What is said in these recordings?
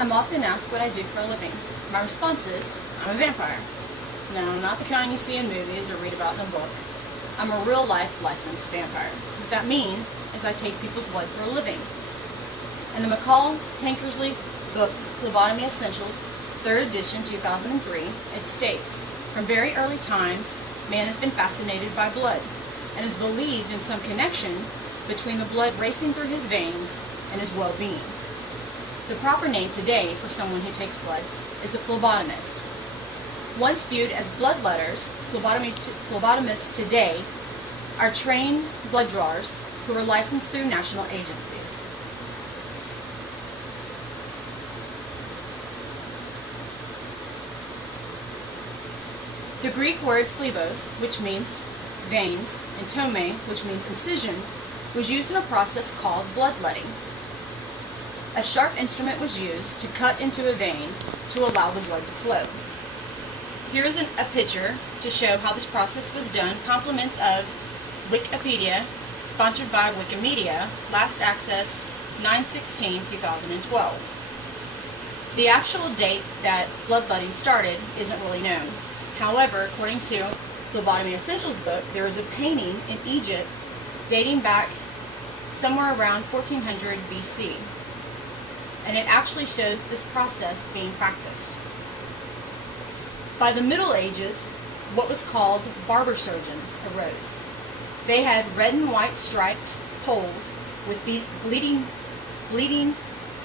I'm often asked what I do for a living. My response is, I'm a vampire. No, not the kind you see in movies or read about in a book. I'm a real-life licensed vampire. What that means is I take people's blood for a living. In the McCall Tankersley's book, Phlebotomy Essentials, 3rd edition, 2003, it states, from very early times, man has been fascinated by blood and has believed in some connection between the blood racing through his veins and his well-being. The proper name today for someone who takes blood is a phlebotomist. Once viewed as bloodletters, phlebotomists today are trained blood drawers who are licensed through national agencies. The Greek word phlebos, which means veins, and tome, which means incision, was used in a process called bloodletting. A sharp instrument was used to cut into a vein to allow the blood to flow. Here is a picture to show how this process was done. Compliments of Wikipedia, sponsored by Wikimedia, last access 9/16/2012. The actual date that bloodletting started isn't really known. However, according to Phlebotomy Essentials book, there is a painting in Egypt dating back somewhere around 1400 BC. And it actually shows this process being practiced. By the Middle Ages, what was called barber surgeons arose. They had red and white striped poles with bleeding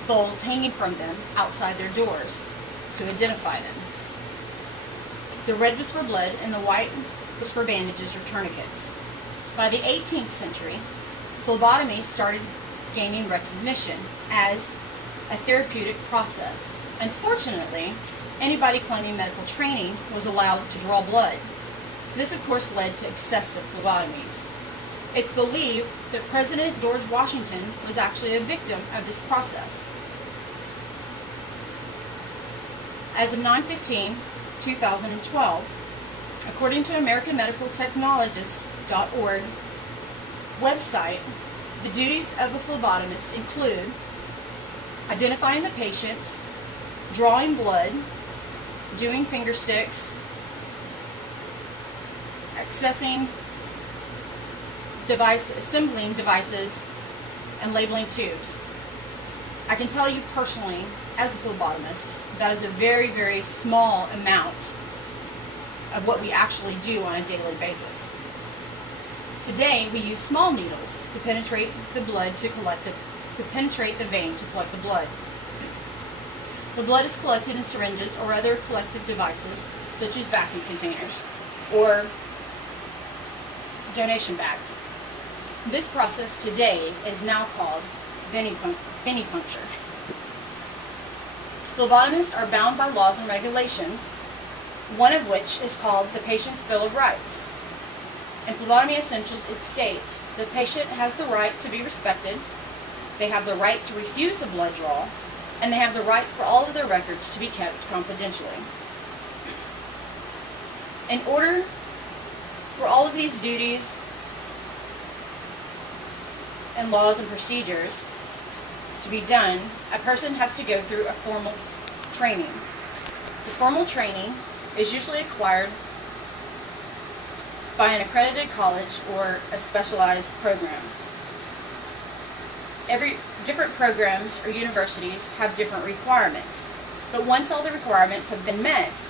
bowls hanging from them outside their doors to identify them. The red was for blood and the white was for bandages or tourniquets. By the 18th century, phlebotomy started gaining recognition as a therapeutic process. Unfortunately, anybody claiming medical training was allowed to draw blood. This, of course, led to excessive phlebotomies. It's believed that President George Washington was actually a victim of this process. As of 9/15/2012, according to AmericanMedicalTechnologist.org website, the duties of a phlebotomist include identifying the patient, drawing blood, doing finger sticks, accessing assembling devices, and labeling tubes. I can tell you personally, as a phlebotomist, that is a very, very small amount of what we actually do on a daily basis. Today, we use small needles to penetrate the blood to penetrate the vein to collect the blood. The blood is collected in syringes or other collective devices, such as vacuum containers or donation bags. This process today is now called venipuncture. Phlebotomists are bound by laws and regulations, one of which is called the Patient's Bill of Rights. In Phlebotomy Essentials, it states the patient has the right to be respected, they have the right to refuse a blood draw, and they have the right for all of their records to be kept confidentially. In order for all of these duties and laws and procedures to be done, a person has to go through a formal training. The formal training is usually acquired by an accredited college or a specialized program. Different programs or universities have different requirements, but once all the requirements have been met,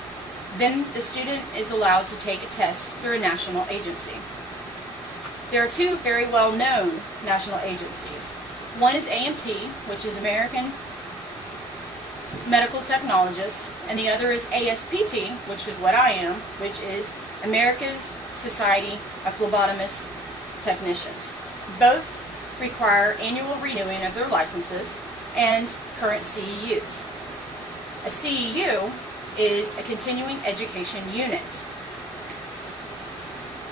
then the student is allowed to take a test through a national agency. There are two very well-known national agencies. One is AMT, which is American Medical Technologist, and the other is ASPT, which is what I am, which is America's Society of Phlebotomist Technicians. Both require annual renewing of their licenses and current CEUs. A CEU is a continuing education unit.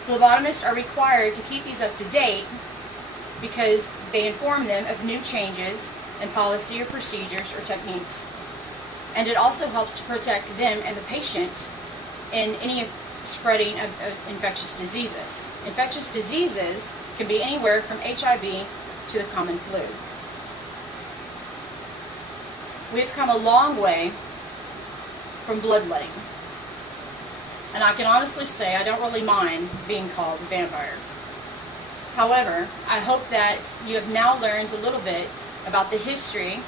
Phlebotomists are required to keep these up to date because they inform them of new changes in policy or procedures or techniques. And it also helps to protect them and the patient in any spreading of infectious diseases. Infectious diseases can be anywhere from HIV to the common flu. we've come a long way from bloodletting. And I can honestly say I don't really mind being called a vampire. However, I hope that you have now learned a little bit about the history,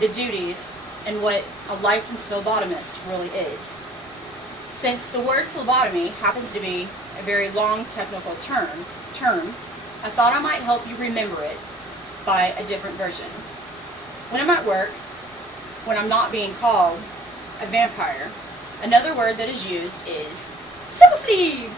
the duties, and what a licensed phlebotomist really is. Since the word phlebotomy happens to be a very long technical term, I thought I might help you remember it by a different version. When I'm at work, when I'm not being called a vampire, another word that is used is super phlebe.